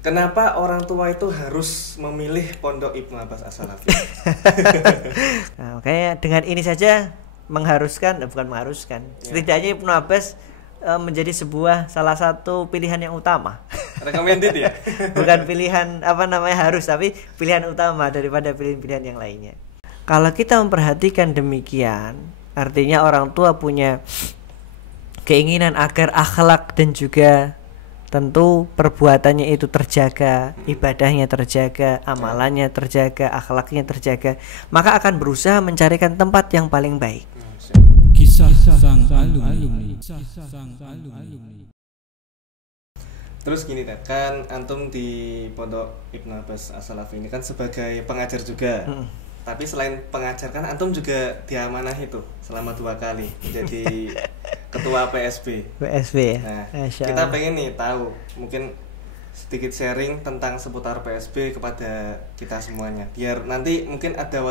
Kenapa orang tua itu harus memilih Pondok Ibnu Abbas As-Salafi? Nah, makanya dengan ini saja bukan mengharuskan. Setidaknya Ibnu Abbas menjadi salah satu pilihan yang utama. Recommended ya? Bukan pilihan harus, tapi pilihan utama daripada pilihan-pilihan yang lainnya. Kalau kita memperhatikan demikian, artinya orang tua punya keinginan agar akhlak dan juga tentu perbuatannya itu terjaga, ibadahnya terjaga, amalannya terjaga, akhlaknya terjaga, maka akan berusaha mencarikan tempat yang paling baik. Kisah sang alumni. Terus gini kan antum di Pondok Ibnu Abbas As-Salafi ini kan sebagai pengajar juga. Tapi selain pengajar kan antum juga diamanahi tuh selama 2 kali menjadi ketua PSB. PSB ya. Nah, kita pengen nih tahu mungkin sedikit sharing tentang seputar PSB kepada kita semuanya. Biar nanti mungkin ada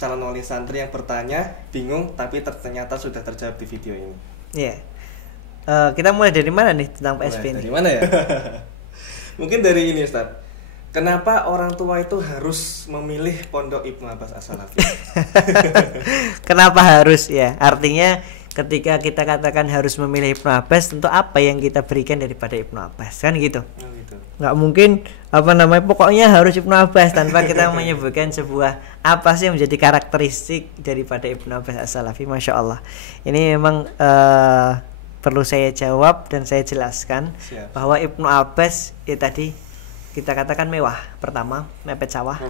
calon wali santri yang bertanya, bingung tapi ternyata sudah terjawab di video ini. Iya. Kita mulai dari mana nih tentang PSB ini? Dari mana ya? Mungkin dari ini, Ustaz. Kenapa orang tua itu harus memilih Pondok Ibnu Abbas As-Salafi? Kenapa harus ya? Artinya ketika kita katakan harus memilih Ibnu Abbas, tentu apa yang kita berikan daripada Ibnu Abbas, kan gitu. Oh, gitu. Nggak mungkin pokoknya harus Ibnu Abbas tanpa kita menyebutkan sebuah apa sih yang menjadi karakteristik daripada Ibnu Abbas As-Salafi. Masya Allah. Ini memang perlu saya jawab dan saya jelaskan. Siap. Bahwa Ibnu Abbas ya tadi kita katakan mewah. Pertama, mepet sawah.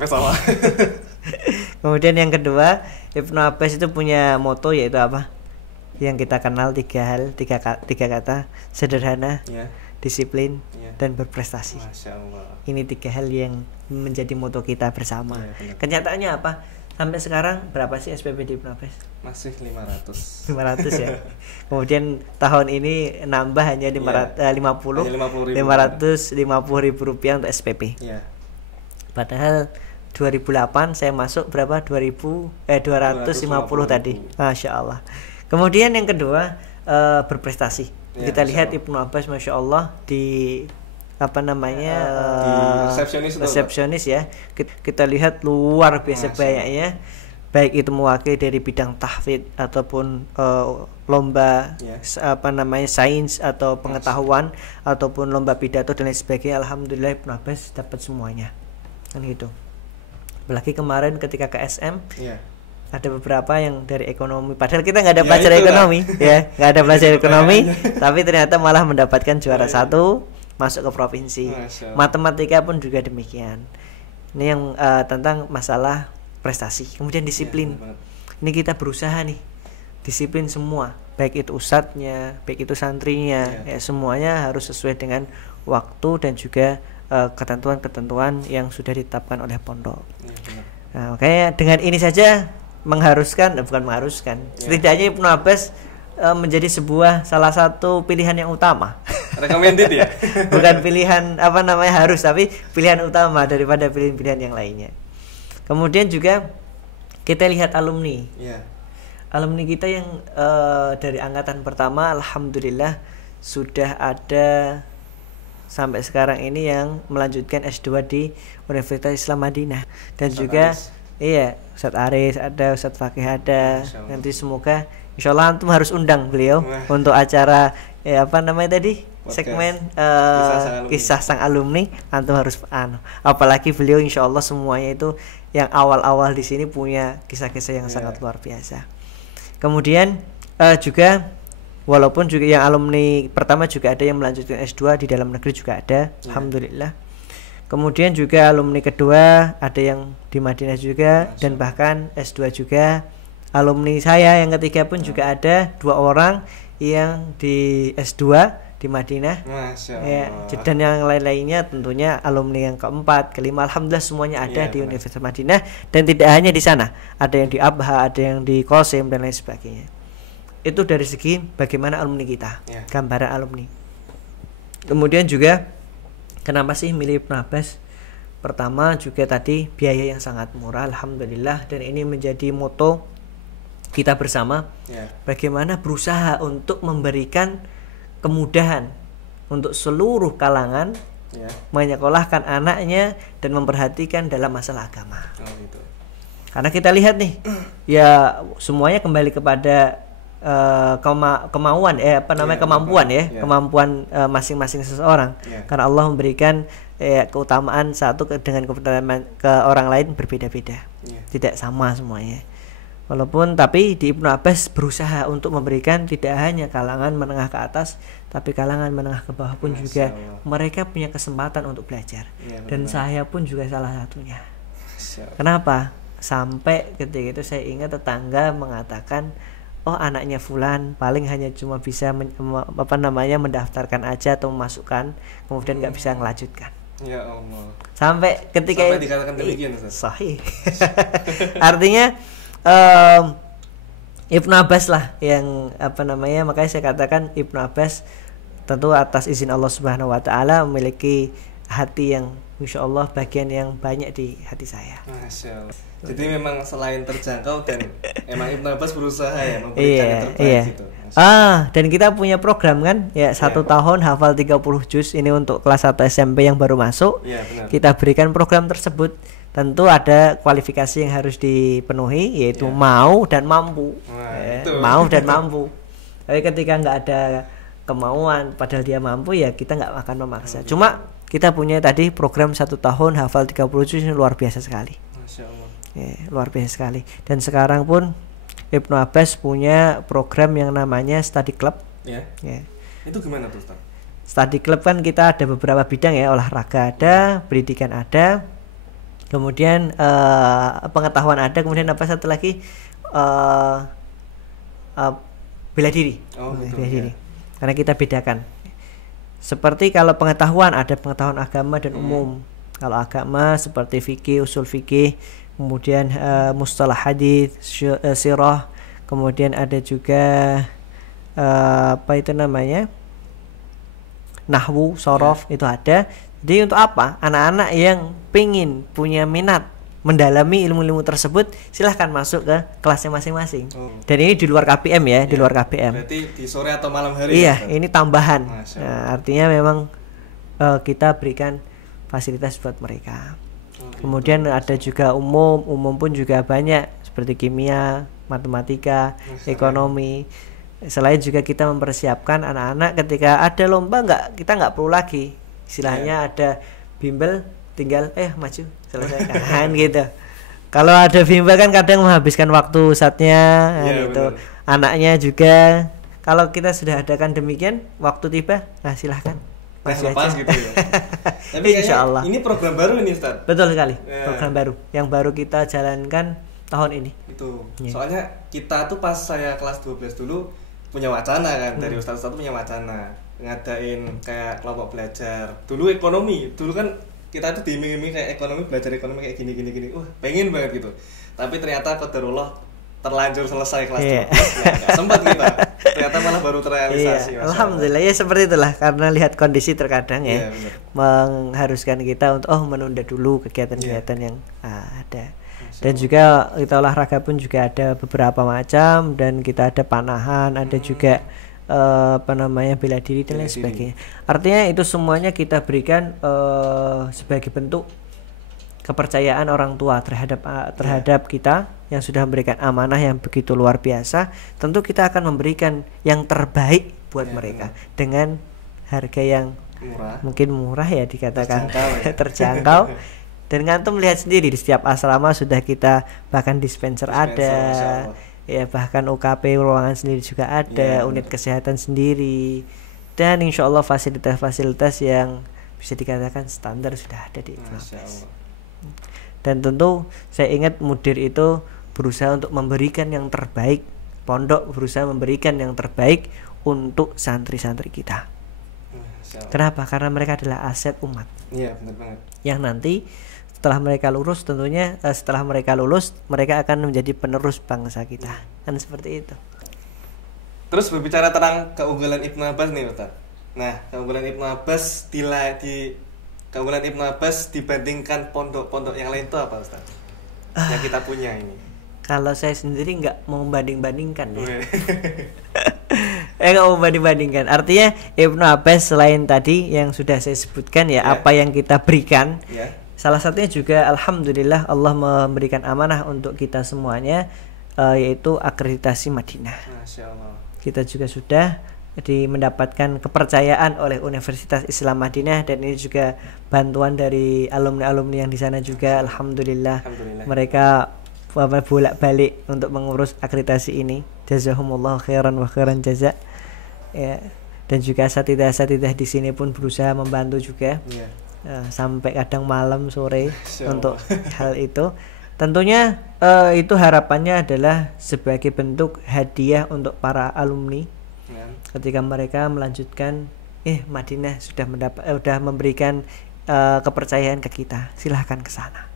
Kemudian yang kedua, Ibnu Abbas itu punya moto yaitu apa? Yang kita kenal tiga kata: sederhana, disiplin, dan berprestasi. Masya Allah. Ini 3 hal yang menjadi moto kita bersama. Kenyataannya apa? Sampai sekarang berapa sih SPP di Ibnu Abbas? Masih 500 ya. Kemudian tahun ini nambah hanya 550.000 rupiah untuk SPP. Padahal 2008 saya masuk berapa? 250 tadi. Masya Allah. Kemudian yang kedua, berprestasi. Kita lihat Ibnu Abbas Masya Allah di resepsionis ya. Kita lihat luar biasa banyaknya, baik itu mewakili dari bidang tahfidz ataupun lomba sains atau pengetahuan ataupun lomba pidato dan lain sebagainya. Alhamdulillah Ibnu Abbas dapat semuanya, kan gitu. Apalagi kemarin ketika ke SM, ada beberapa yang dari ekonomi, padahal kita nggak ada pelajaran ekonomi nggak ada pelajaran ekonomi, tapi ternyata malah mendapatkan juara 1 masuk ke provinsi. Matematika pun juga demikian. Ini yang tentang masalah prestasi. Kemudian disiplin. Ini kita berusaha nih disiplin semua, baik itu ustadznya, baik itu santrinya, semuanya harus sesuai dengan waktu dan juga ketentuan-ketentuan yang sudah ditetapkan oleh pondok. Nah, makanya dengan ini saja bukan mengharuskan. Setidaknya Ibnu Abbas menjadi salah satu pilihan yang utama. Recommended ya? Bukan pilihan harus, tapi pilihan utama daripada pilihan-pilihan yang lainnya. Kemudian juga kita lihat alumni. Alumni kita yang dari angkatan pertama, alhamdulillah sudah ada sampai sekarang ini yang melanjutkan S2 di Universitas Islam Madinah. Dan Ustaz juga Aris. Ustaz Aris ada, Ustaz Fakih ada. Nanti semoga insyaallah antum harus undang beliau untuk acara segmen kisah sang alumni. Antum harus apalagi beliau insyaallah semuanya itu yang awal-awal di sini punya kisah-kisah yang sangat luar biasa. Kemudian juga walaupun juga yang alumni pertama juga ada yang melanjutkan S2 di dalam negeri juga ada, alhamdulillah. Kemudian juga alumni kedua ada yang di Madinah juga, dan bahkan S2 juga. Alumni saya yang ketiga pun juga ada 2 orang yang di S2 di Madinah. Dan yang lain-lainnya tentunya alumni yang keempat, kelima, alhamdulillah semuanya ada di Universitas Madinah. Dan tidak hanya di sana, ada yang di Abha, ada yang di Qasim dan lain sebagainya. Itu dari segi bagaimana alumni kita, gambaran alumni. Kemudian juga kenapa sih milih Ibnu Abbas? Pertama juga tadi biaya yang sangat murah, alhamdulillah, dan ini menjadi moto kita bersama. Bagaimana berusaha untuk memberikan kemudahan untuk seluruh kalangan menyekolahkan anaknya dan memperhatikan dalam masalah agama. Gitu. Karena kita lihat nih, ya semuanya kembali kepada kemauan, kemampuan kemampuan masing-masing seseorang. Karena Allah memberikan keutamaan satu dengan keutamaan ke orang lain berbeda-beda, tidak sama semuanya. Walaupun tapi di Ibnu Abbas berusaha untuk memberikan tidak hanya kalangan menengah ke atas, tapi kalangan menengah ke bawah pun juga mereka punya kesempatan untuk belajar. Dan saya pun juga salah satunya. Kenapa? Sampai ketika itu saya ingat tetangga mengatakan, oh anaknya fulan paling hanya cuma bisa mendaftarkan aja atau memasukkan, kemudian nggak bisa melanjutkan. Ya Allah. Sampai ketika sampai dikatakan demikian, Ustaz. Sahih. Artinya Ibnu Abbas lah yang makanya saya katakan Ibnu Abbas tentu atas izin Allah Subhanahu wa taala memiliki hati yang insyaallah bagian yang banyak di hati saya. Masya Allah. Jadi memang selain terjangkau dan emang Ibnu Abbas berusaha ya memberikan yang terbaik gitu. Dan kita punya program kan ya 1 tahun hafal 30 juz ini untuk kelas 1 SMP yang baru masuk. Kita berikan program tersebut. Tentu ada kualifikasi yang harus dipenuhi, yaitu mau dan mampu. Mau dan mampu. Tapi ketika nggak ada kemauan padahal dia mampu, ya kita nggak akan memaksa. Cuma kita punya tadi program 1 tahun hafal 30 juz ini luar biasa sekali. Masya Allah. Luar biasa sekali. Dan sekarang pun Ibnu Abbas punya program yang namanya study club. Itu gimana tuh, Ustaz? Study club kan kita ada beberapa bidang ya, olahraga ada, pendidikan ada, kemudian pengetahuan ada, kemudian apa satu lagi bela diri. Bela diri. Karena kita bedakan. Seperti kalau pengetahuan ada pengetahuan agama dan umum. Kalau agama seperti fikih, usul fikih, kemudian mustalah hadis, sirah, kemudian ada juga nahwu, sorof, itu ada. Jadi untuk apa? Anak-anak yang pingin punya minat mendalami ilmu-ilmu tersebut, silahkan masuk ke kelasnya masing-masing. Dan ini di luar KPM ya, di luar KPM. Berarti di sore atau malam hari? Iya, ini tambahan. Nah, artinya memang kita berikan fasilitas buat mereka. Kemudian ada juga umum pun juga banyak seperti kimia, matematika, ekonomi. Selain juga kita mempersiapkan anak-anak ketika ada lomba kita nggak perlu lagi. Istilahnya ada bimbel, tinggal maju selesaikan gitu. Kalau ada bimbel kan kadang menghabiskan waktu saatnya gitu. Bener. Anaknya juga kalau kita sudah adakan demikian, waktu tiba, silahkan. Lepas gitu ya. Tapi insya Allah. Ini program baru ini, Ustaz. Betul sekali. Program baru yang baru kita jalankan tahun ini. Itu. Soalnya kita tuh pas saya kelas 12 dulu punya wacana kan, dari Ustaz punya wacana ngadain kayak kelompok belajar. Dulu ekonomi. Dulu kan kita tuh diiming-iming kayak belajar ekonomi kayak gini. Pengen banget gitu. Tapi ternyata qadarullah terlanjur selesai kelas 12 nggak sempat kita, ternyata malah baru terrealisasi. Alhamdulillah ya seperti itulah, karena lihat kondisi terkadang mengharuskan kita untuk menunda dulu kegiatan-kegiatan yang ada. Dan juga kita olahraga pun juga ada beberapa macam, dan kita ada panahan, ada juga bela diri dan lain sebagainya. Artinya itu semuanya kita berikan sebagai bentuk kepercayaan orang tua terhadap kita yang sudah memberikan amanah yang begitu luar biasa. Tentu kita akan memberikan yang terbaik buat mereka dengan harga yang mungkin murah ya dikatakan, terjangkau. Dan ngantum lihat sendiri di setiap asrama sudah kita bahkan dispenser ada, ya bahkan UKP ruangan sendiri juga ada, unit kesehatan sendiri, dan insya Allah fasilitas-fasilitas yang bisa dikatakan standar sudah ada di Ibnu. Dan tentu saya ingat mudir itu berusaha untuk memberikan yang terbaik, pondok berusaha memberikan yang terbaik untuk santri-santri kita. Kenapa? Karena mereka adalah aset umat. Iya, benar banget. Yang nanti setelah mereka lulus, tentunya setelah mereka lulus, mereka akan menjadi penerus bangsa kita. Kan seperti itu. Terus berbicara tentang keunggulan Ibnu Abbas nih, Ustaz. Nah, keunggulan Ibnu Abbas keunggulan Ibnu Abbas dibandingkan pondok-pondok yang lain itu apa, Ustaz? Yang kita punya ini. Kalau saya sendiri nggak mau banding-bandingkan ya. nggak mau banding-bandingkan. Artinya Ibnu Abbas selain tadi yang sudah saya sebutkan ya, apa yang kita berikan, salah satunya juga alhamdulillah Allah memberikan amanah untuk kita semuanya, yaitu akreditasi Madinah. Masya Allah. Kita juga sudah mendapatkan kepercayaan oleh Universitas Islam Madinah, dan ini juga bantuan dari alumni-alumni yang di sana juga. Alhamdulillah. Mereka bolak-balik untuk mengurus akreditasi ini. Jazahumullah khairan wa khairan jaza. Ya. Dan juga asatidzah di sini pun berusaha membantu juga. Sampai kadang malam sore untuk hal itu. Tentunya itu harapannya adalah sebagai bentuk hadiah untuk para alumni. Ketika mereka melanjutkan Madinah sudah memberikan kepercayaan ke kita, silahkan ke sana.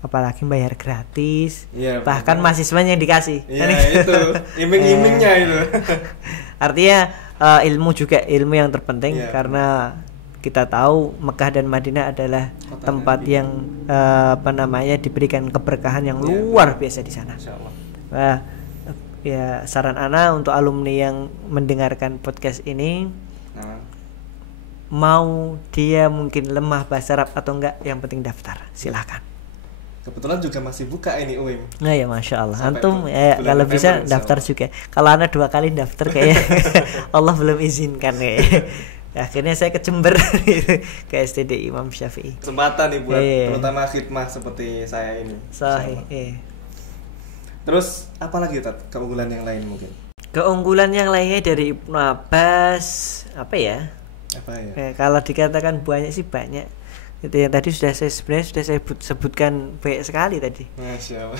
Apalagi bayar gratis, bahkan mahasiswanya yang dikasih. Itu iming-imingnya itu. Artinya ilmu yang terpenting, karena kita tahu Mekah dan Madinah adalah tempat yang diberikan keberkahan yang luar biasa di sana. Ya, saran ana untuk alumni yang mendengarkan podcast ini, mau dia mungkin lemah bahasa Arab atau enggak, yang penting daftar, silahkan. Kebetulan juga masih buka ini UIM. Nah ya masya Allah. Antum kalau bisa daftar juga. Kalau ana 2 kali daftar kayak Allah belum izinkan kayak. Akhirnya saya ke Jember ke STD Imam Syafi'i. Kesempatan nih buat terutama khidmah seperti saya ini. Sahih. Terus apa lagi keunggulan yang lain mungkin? Keunggulan yang lainnya dari Ibnu Abbas apa ya? Kalau dikatakan banyak sih banyak. Itu yang tadi sudah saya sebutkan banyak sekali tadi. Masya Allah.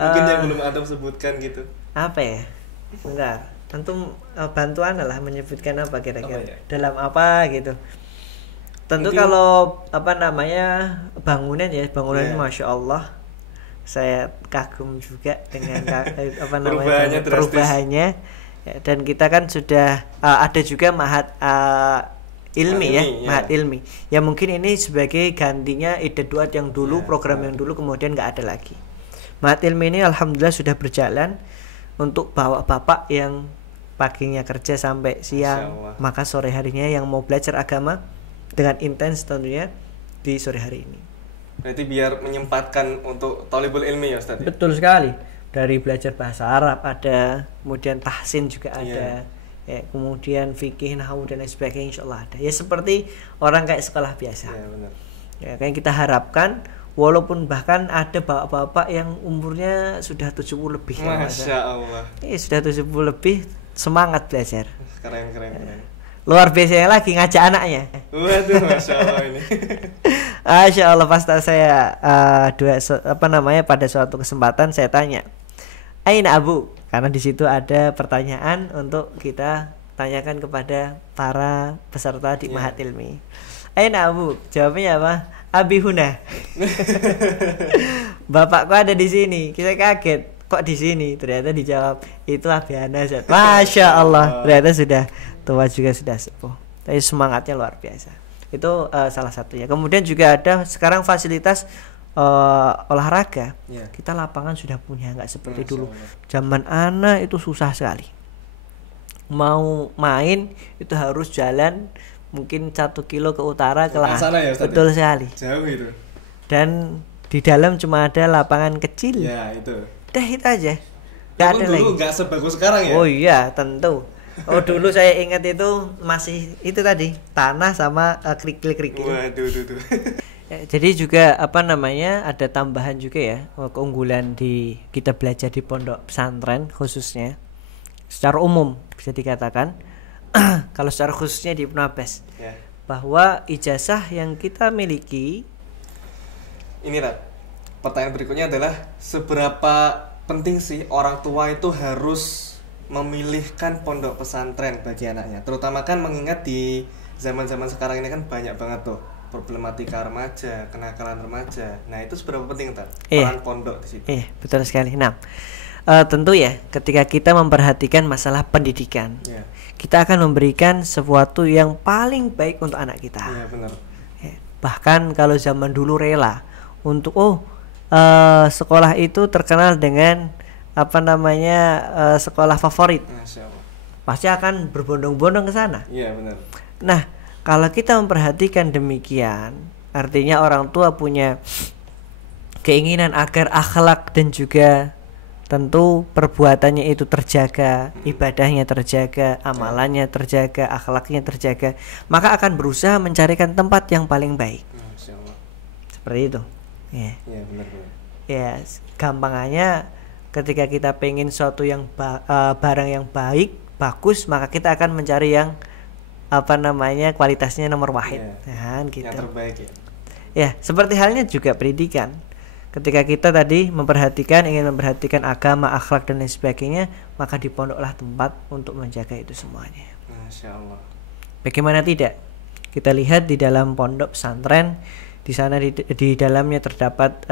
Mungkin yang belum ada sebutkan gitu. Apa ya? Bentar. Tentu bantuan lah menyebutkan apa kira-kira dalam apa gitu. Tentu mungkin, kalau bangunan Masya Allah, saya kagum juga dengan perubahannya. Dan kita kan sudah ada juga Mahat ilmi. Mahat ilmi. Ya mungkin ini sebagai gantinya ide duat yang dulu, program yang dulu kemudian nggak ada lagi. Mahat ilmi ini alhamdulillah sudah berjalan untuk bawa bapak yang paginya kerja sampai siang, maka sore harinya yang mau belajar agama dengan intens tentunya di sore hari ini. Berarti biar menyempatkan untuk talibul ilmi ya Ustaz? Betul sekali. Dari belajar bahasa Arab ada, kemudian tahsin juga ada, kemudian fikih, nahwu dan lain sebagainya insyaallah ada. Ya seperti orang kayak sekolah biasa. Benar. Ya kayak kita harapkan, walaupun bahkan ada bapak-bapak yang umurnya sudah 70 lebih. Masya Allah. Sudah 70 lebih, semangat belajar. Keren. Luar biasa lagi ngajak anaknya. Waduh, Masya Allah ini. Masya Allah, pas saya pada suatu kesempatan saya tanya, Aina Abu, karena di situ ada pertanyaan untuk kita tanyakan kepada para peserta di Mahat Ilmi. Aina Abu, jawabnya apa? Abi Huna. Bapakku ada di sini. Kita kaget. Kok di sini? Ternyata dijawab itu Abi Anas. Masya Allah, ternyata sudah tua juga, sudah sepuh. Tapi semangatnya luar biasa. Itu salah satunya. Kemudian juga ada sekarang fasilitas olahraga. Kita lapangan sudah punya, nggak seperti dulu. Zaman anak itu susah sekali. Mau main itu harus jalan mungkin 1 kilo ke utara ke ya, betul sekali. Jauh itu. Dan di dalam cuma ada lapangan kecil. Ya itu. Dah itu aja. Gak ada dulu nggak sebagus sekarang ya? Oh iya tentu. Oh dulu saya ingat itu masih itu tadi tanah sama kerikil-kerikil. Waduh. Jadi juga ada tambahan juga ya, keunggulan di kita belajar di pondok pesantren khususnya secara umum bisa dikatakan kalau secara khususnya di Ibnu Abbas bahwa ijazah yang kita miliki ini pertanyaan berikutnya adalah seberapa penting sih orang tua itu harus memilihkan pondok pesantren bagi anaknya, terutama kan mengingat di zaman-zaman sekarang ini kan banyak banget tuh problematika remaja, kenakalan remaja. Nah itu seberapa penting peran pondok di situ? Betul sekali. Nah tentu ya ketika kita memperhatikan masalah pendidikan, kita akan memberikan sesuatu yang paling baik untuk anak kita. Benar. Bahkan kalau zaman dulu rela untuk sekolah itu terkenal dengan sekolah favorit. pasti akan berbondong-bondong ke sana. Iya, benar. Nah, kalau kita memperhatikan demikian, artinya orang tua punya keinginan agar akhlak dan juga tentu perbuatannya itu terjaga, ibadahnya terjaga, amalannya terjaga, akhlaknya terjaga, maka akan berusaha mencarikan tempat yang paling baik. Masya Allah. Seperti itu. Ya. Iya, benar. Ya, gampangannya ketika kita pengen suatu yang barang yang baik, bagus, maka kita akan mencari yang kualitasnya nomor wahid. Nah, gitu. Yang terbaik ya. Ya, seperti halnya juga pendidikan. Ketika kita tadi ingin memperhatikan agama, akhlak dan lain sebagainya, maka di pondoklah tempat untuk menjaga itu semuanya. Masya Allah. Bagaimana tidak? Kita lihat di dalam pondok pesantren, di sana di dalamnya terdapat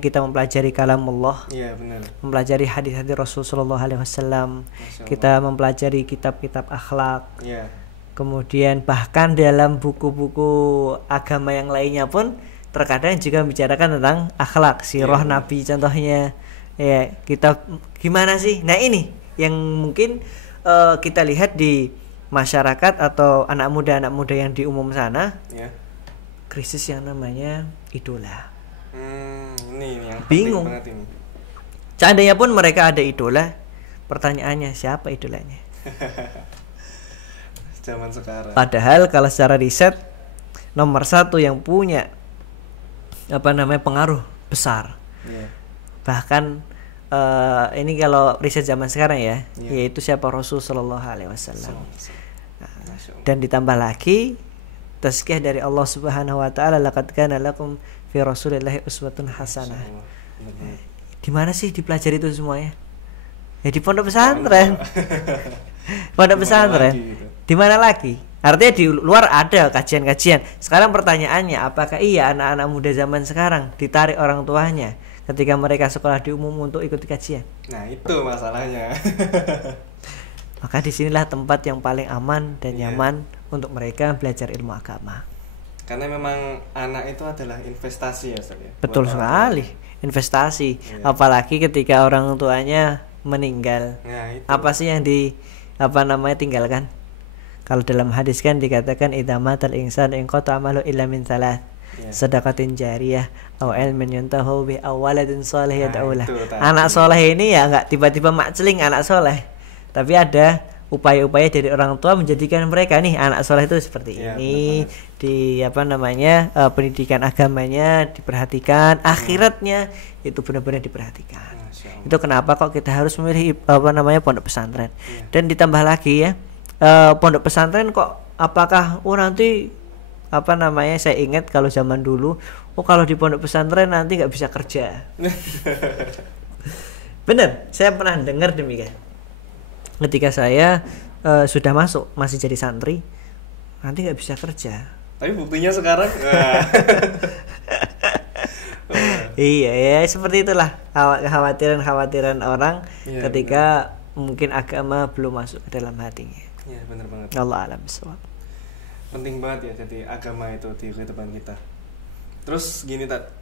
kita mempelajari kalamullah. Iya, benar. Mempelajari hadis-hadis Rasulullah SAW. Kita mempelajari kitab-kitab akhlak. Iya. Kemudian bahkan dalam buku-buku agama yang lainnya pun terkadang juga membicarakan tentang akhlak, sirah Nabi contohnya. Ya, kita gimana sih? Nah, ini yang mungkin kita lihat di masyarakat atau anak muda yang di umum sana. Ya. Krisis yang namanya idola. Ini yang bingung. Banget ini. Seandainya pun mereka ada idola, pertanyaannya siapa idolanya? Zaman sekarang. Padahal kalau secara riset nomor satu yang punya pengaruh besar. Yeah. Bahkan ini kalau riset zaman sekarang ya, yaitu siapa? Rasul Shallallahu Alaihi Wasallam. Dan ditambah lagi tazkiyah dari Allah Subhanahu Wa Taala, laqad kana lakum fi Rasulillahi uswatun hasanah. Di mana sih dipelajari itu semuanya? Ya di pondok pesantren. Pondok pesantren. Di mana lagi? Artinya di luar ada kajian-kajian. Sekarang pertanyaannya, apakah iya anak-anak muda zaman sekarang ditarik orang tuanya ketika mereka sekolah di umum untuk ikuti kajian? Nah, itu masalahnya. Maka disinilah tempat yang paling aman dan nyaman untuk mereka belajar ilmu agama. Karena memang anak itu adalah investasi ya, Ustaz ya. Betul sekali, investasi. Apalagi ketika orang tuanya meninggal. Nah, itu. Apa sih yang tinggalkan? Kalau dalam hadis kan dikatakan idza matal insan in qata amalu illa min thalath. Sedekatin jariyah aw ilmin yuntahu bi awaladin shalih yad'ulah. Anak soleh ini ya enggak tiba-tiba makceling anak soleh. Tapi ada upaya-upaya dari orang tua menjadikan mereka nih anak soleh itu seperti ini. Benar. Di pendidikan agamanya diperhatikan, akhiratnya itu benar-benar diperhatikan. Itu kenapa kok kita harus memilih pondok pesantren. Dan ditambah lagi ya, pondok pesantren kok apakah nanti saya ingat kalau zaman dulu kalau di pondok pesantren nanti nggak bisa kerja. Bener, saya pernah dengar demikian ketika saya sudah masih jadi santri, nanti nggak bisa kerja. Tapi buktinya sekarang iya ya, seperti itulah kekhawatiran orang ketika mungkin agama belum masuk ke dalam hatinya. Iya, benar banget. Allah alam bisawab. Penting banget ya jadi agama itu di kehidupan kita. Terus gini Tat,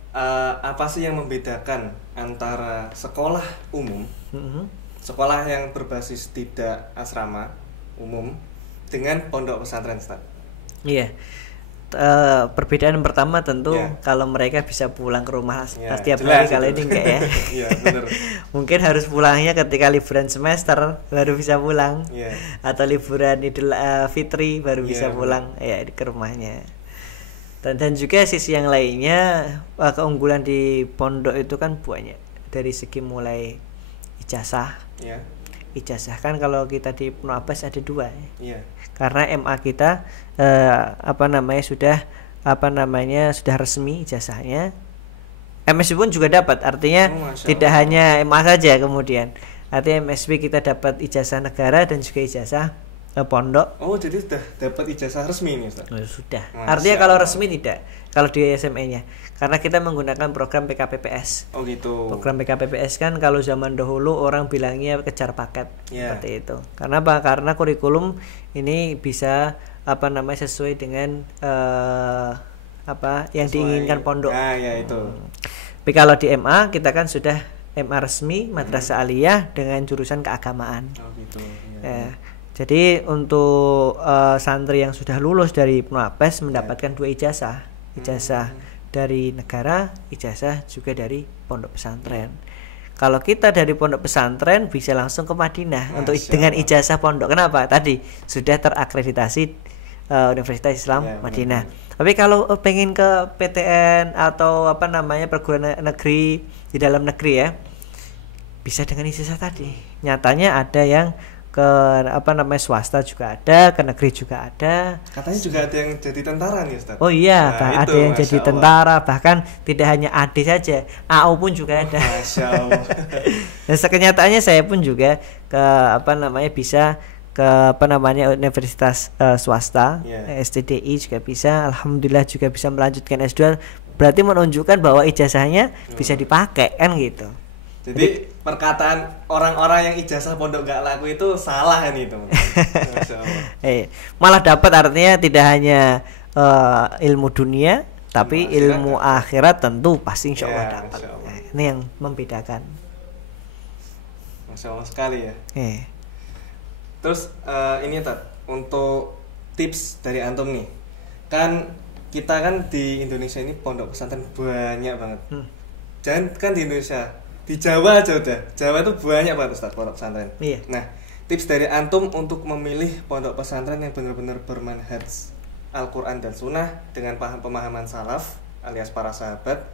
apa sih yang membedakan antara sekolah umum, sekolah yang berbasis tidak asrama umum dengan pondok pesantren, Tat? Iya. Perbedaan pertama tentu kalau mereka bisa pulang ke rumah setiap hari, kalau ini enggak ya. Iya, benar. Mungkin harus pulangnya ketika liburan semester baru bisa pulang. Atau liburan Idul Fitri baru bisa pulang ke rumahnya. Dan juga sisi yang lainnya, keunggulan di pondok itu kan banyak. Dari segi mulai ijazah. Ijazah kan kalau kita di Ibnu Abbas ada 2 ya. Karena MA kita sudah resmi ijazahnya. MSB pun juga dapat, artinya tidak hanya MA saja kemudian. Artinya MSB kita dapat ijazah negara dan juga ijazah pondok. Oh, jadi sudah dapat ijazah resmi ini, Ustaz? Sudah. Artinya kalau resmi tidak, kalau di SME-nya. Karena kita menggunakan program PKPPS. Oh gitu. Program PKPPS kan kalau zaman dahulu orang bilangnya kejar paket, seperti itu. Karena apa? Karena kurikulum ini bisa sesuai dengan yang diinginkan pondok. Itu. Tapi kalau di MA kita kan sudah MA resmi Madrasah Aliyah dengan jurusan keagamaan. Oh gitu. Jadi untuk santri yang sudah lulus dari Ibnu Abbas mendapatkan 2 ijazah. Ijazah dari negara, ijazah juga dari pondok pesantren. Kalau kita dari pondok pesantren bisa langsung ke Madinah untuk dengan ijazah pondok. Kenapa? Tadi sudah terakreditasi Universitas Islam Madinah. Tapi kalau pengen ke PTN atau perguruan negeri di dalam negeri ya, bisa dengan ijazah tadi. Nyatanya ada yang ke swasta juga ada, ke negeri juga ada. Katanya juga ada yang jadi tentara nih Ustaz. Oh iya, ada yang jadi tentara, bahkan tidak hanya AD saja, AU pun juga ada. Masya Allah. Dan kenyataannya saya pun juga ke bisa ke universitas swasta, STDI juga bisa. Alhamdulillah juga bisa melanjutkan S2. Berarti menunjukkan bahwa ijazahnya bisa dipakai kan gitu. Jadi perkataan orang-orang yang ijazah pondok gak laku itu salah kan itu. Malah dapat artinya tidak hanya ilmu dunia, tapi ilmu akhirat tentu pasti insya Allah dapat. Ini yang membedakan. Masya Allah sekali ya. Terus ini untuk tips dari antum nih, kan kita kan di Indonesia ini pondok pesantren banyak banget. Jangan kan di Indonesia, di Jawa aja udah. Jawa itu banyak banget Ustaz pondok pesantren. Iya. Nah, tips dari antum untuk memilih pondok pesantren yang benar-benar bermanhaj Al-Quran dan Sunnah dengan pemahaman salaf alias para sahabat,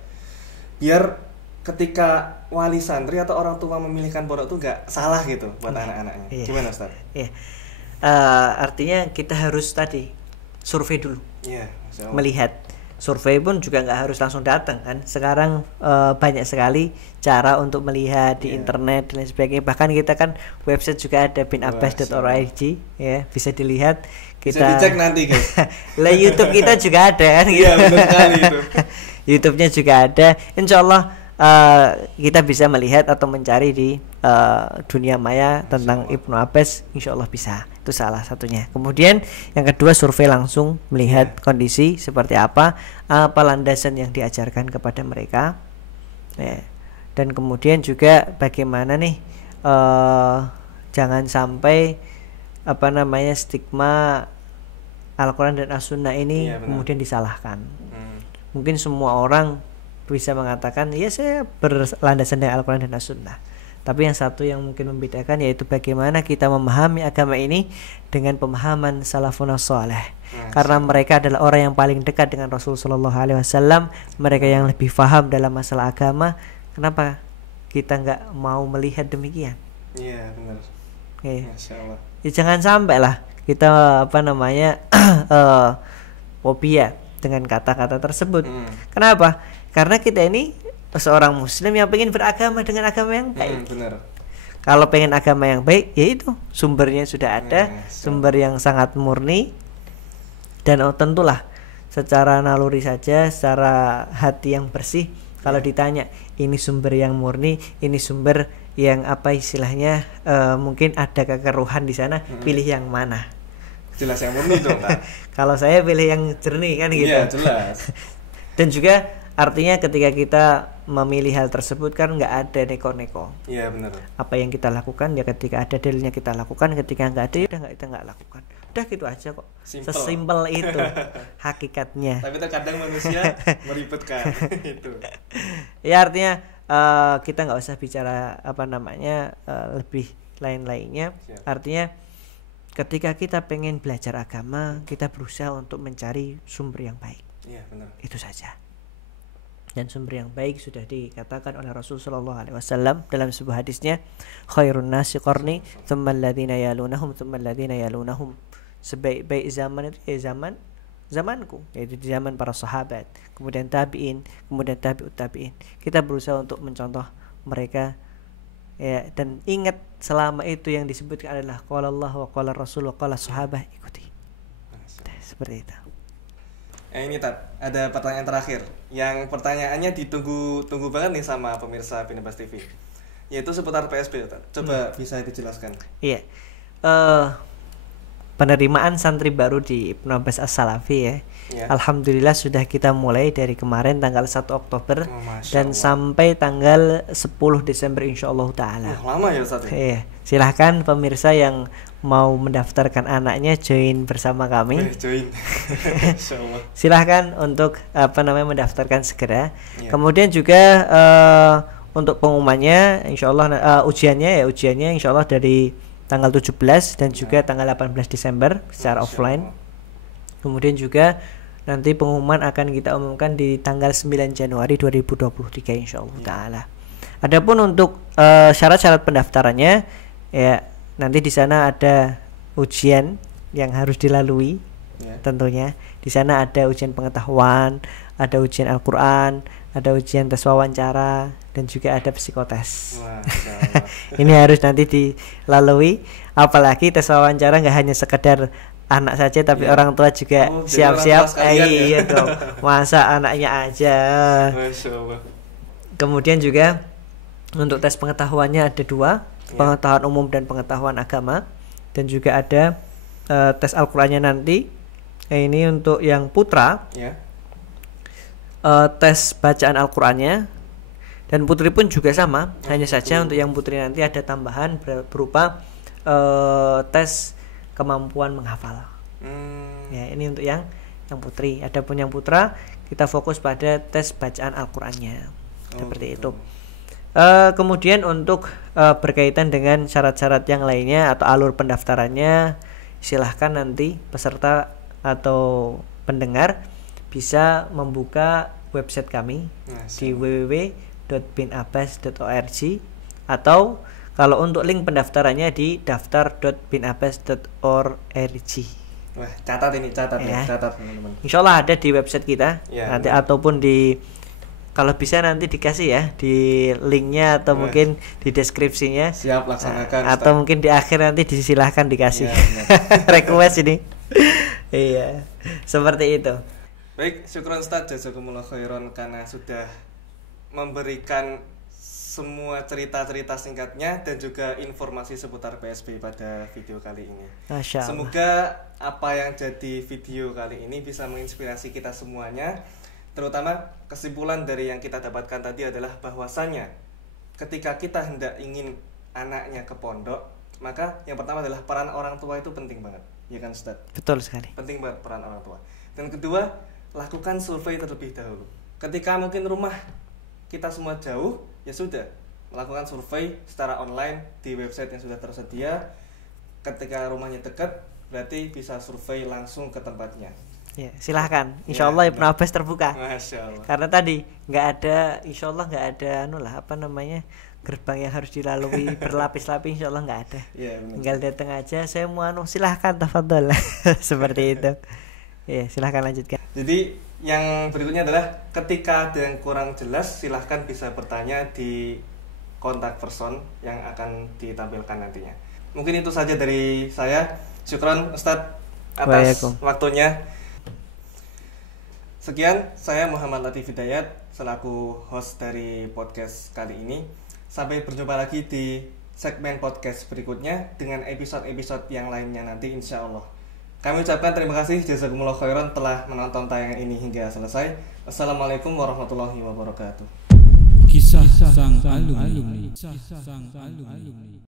biar ketika wali santri atau orang tua memilihkan pondok itu gak salah gitu buat anak-anaknya. Gimana Ustaz? Iya. Artinya kita harus tadi survei dulu. Iya. Melihat. Survei pun juga nggak harus langsung datang kan. Sekarang banyak sekali cara untuk melihat di internet dan lain sebagainya. Bahkan kita kan website juga ada binabbas.org ya, bisa dilihat. Kita bisa dicek nanti guys. Lah YouTube kita juga ada kan. Iya benar sekali itu. YouTube-nya juga ada. Insya Allah kita bisa melihat atau mencari di dunia maya tentang Ibnu Abbas, insya Allah bisa. Itu salah satunya. Kemudian yang kedua, survei langsung, melihat kondisi seperti apa landasan yang diajarkan kepada mereka dan kemudian juga bagaimana nih jangan sampai stigma Al-Quran dan As-Sunnah ini kemudian disalahkan. Mungkin semua orang bisa mengatakan ya saya berlandasan dengan Al-Quran dan As-Sunnah, tapi yang satu yang mungkin membedakan yaitu bagaimana kita memahami agama ini dengan pemahaman salafun saleh. Karena mereka adalah orang yang paling dekat dengan Rasulullah SAW, mereka yang lebih paham dalam masalah agama. Kenapa kita nggak mau melihat demikian? Iya benar. Masya Allah. Ya, jangan sampai lah kita fobia dengan kata-kata tersebut. Kenapa? Karena kita ini seorang muslim yang pengen beragama dengan agama yang baik. Benar. Kalau pengen agama yang baik, yaitu sumbernya sudah ada, sumber yang sangat murni. Dan tentulah secara naluri saja, secara hati yang bersih. Kalau ditanya, ini sumber yang murni, ini sumber yang istilahnya mungkin ada kekeruhan di sana, pilih yang mana? Jelas yang murni dong. Kalau saya pilih yang jernih kan gitu. Iya jelas. Dan juga artinya ketika kita memilih hal tersebut kan nggak ada neko-neko. Iya benar. Apa yang kita lakukan ya ketika ada dalilnya kita lakukan, ketika nggak ada ya udah nggak lakukan. Udah gitu aja kok. Sesimpel itu hakikatnya. Tapi terkadang manusia meribetkan itu. Ya artinya kita nggak usah bicara lebih lain-lainnya. Artinya ketika kita pengen belajar agama, kita berusaha untuk mencari sumber yang baik. Iya benar. Itu saja. Dan sumber yang baik sudah dikatakan oleh Rasulullah SAW dalam sebuah hadisnya, khairun nasi qarni thumma alladhina yalunahum thumma alladhina yalunahum. Sebaik-baik zaman itu zamanku, yaitu di zaman para sahabat, kemudian tabi'in, kemudian tabi'ut tabi'in. Kita berusaha untuk mencontoh mereka ya, dan ingat selama itu yang disebutkan adalah qala Allah wa qala Rasul wa qala sahabah, ikuti. Seperti itu. Ini ada pertanyaan terakhir yang pertanyaannya ditunggu banget nih sama pemirsa Binabbas TV, yaitu seputar PSB. Coba bisa dijelaskan. Iya. penerimaan santri baru di Ibnu Abbas As-Salafi ya. Alhamdulillah sudah kita mulai dari kemarin tanggal 1 Oktober dan sampai tanggal 10 Desember insyaallah taala. Lama ya Ustaz. Iya. Silahkan pemirsa yang mau mendaftarkan anaknya join bersama kami. Join. Silahkan untuk mendaftarkan segera. Kemudian juga untuk pengumumannya insyaallah ujiannya insyaallah dari tanggal 17 dan juga tanggal 18 Desember secara offline. Kemudian juga nanti pengumuman akan kita umumkan di tanggal 9 Januari 2023 insyaallah taala. Adapun untuk syarat-syarat pendaftarannya ya nanti di sana ada ujian yang harus dilalui tentunya. Di sana ada ujian pengetahuan, ada ujian Al-Qur'an, ada ujian tes wawancara dan juga ada psikotes. Ini harus nanti dilalui. Apalagi tes wawancara nggak hanya sekedar anak saja tapi orang tua juga siap-siap. Iya dong. Masa anaknya aja. Kemudian juga untuk tes pengetahuannya ada 2, pengetahuan umum dan pengetahuan agama, dan juga ada tes Al-Qur'annya nanti. Ini untuk yang putra. Tes bacaan Al-Qur'annya, dan putri pun juga sama. Hanya saja untuk yang putri nanti ada tambahan berupa tes kemampuan menghafal. Ya, ini untuk yang putri. Adapun yang putra kita fokus pada tes bacaan Al-Qur'annya. Seperti itu. Kemudian untuk berkaitan dengan syarat-syarat yang lainnya atau alur pendaftarannya, silahkan nanti peserta atau pendengar bisa membuka website kami di www.binabbas.org, atau kalau untuk link pendaftarannya di daftar.binabbas.org. Wah, catat teman-teman. Insyaallah ada di website kita nanti, ataupun di kalau bisa nanti dikasih ya di linknya atau mungkin di deskripsinya. Siap, laksanakan. Atau mungkin di akhir nanti disilahkan dikasih. Request ini. Iya, seperti itu. Baik, syukron Ustaz, jazakumullah khairan karena sudah memberikan semua cerita-cerita singkatnya dan juga informasi seputar PSB pada video kali ini. Masya Allah. Semoga apa yang jadi video kali ini bisa menginspirasi kita semuanya. Terutama kesimpulan dari yang kita dapatkan tadi adalah bahwasannya ketika kita hendak ingin anaknya ke pondok, maka yang pertama adalah peran orang tua itu penting banget. Ya kan Ustaz? Betul sekali. Penting banget peran orang tua. Dan kedua, lakukan survei terlebih dahulu. Ketika mungkin rumah kita semua jauh, ya sudah, melakukan survei secara online di website yang sudah tersedia. Ketika rumahnya dekat, berarti bisa survei langsung ke tempatnya. Ya, silahkan. Insyaallah Ibnu Abbas terbuka. Masya Allah. Karena tadi nggak ada, insyaallah nggak ada gerbang yang harus dilalui berlapis-lapis, insyaallah nggak ada. Tinggal datang aja, saya mau silahkan tafadhol. Seperti itu. Ya, silahkan lanjutkan. Jadi yang berikutnya adalah ketika ada yang kurang jelas, silahkan bisa bertanya di kontak person yang akan ditampilkan nantinya. Mungkin itu saja dari saya. Syukran Ustadz atas waktunya. Sekian, saya Muhammad Latif Hidayat selaku host dari podcast kali ini. Sampai berjumpa lagi di segmen podcast berikutnya dengan episode-episode yang lainnya nanti insya Allah. Kami ucapkan terima kasih jazakumullah khairan telah menonton tayangan ini hingga selesai. Assalamualaikum warahmatullahi wabarakatuh. Kisah sang alumni.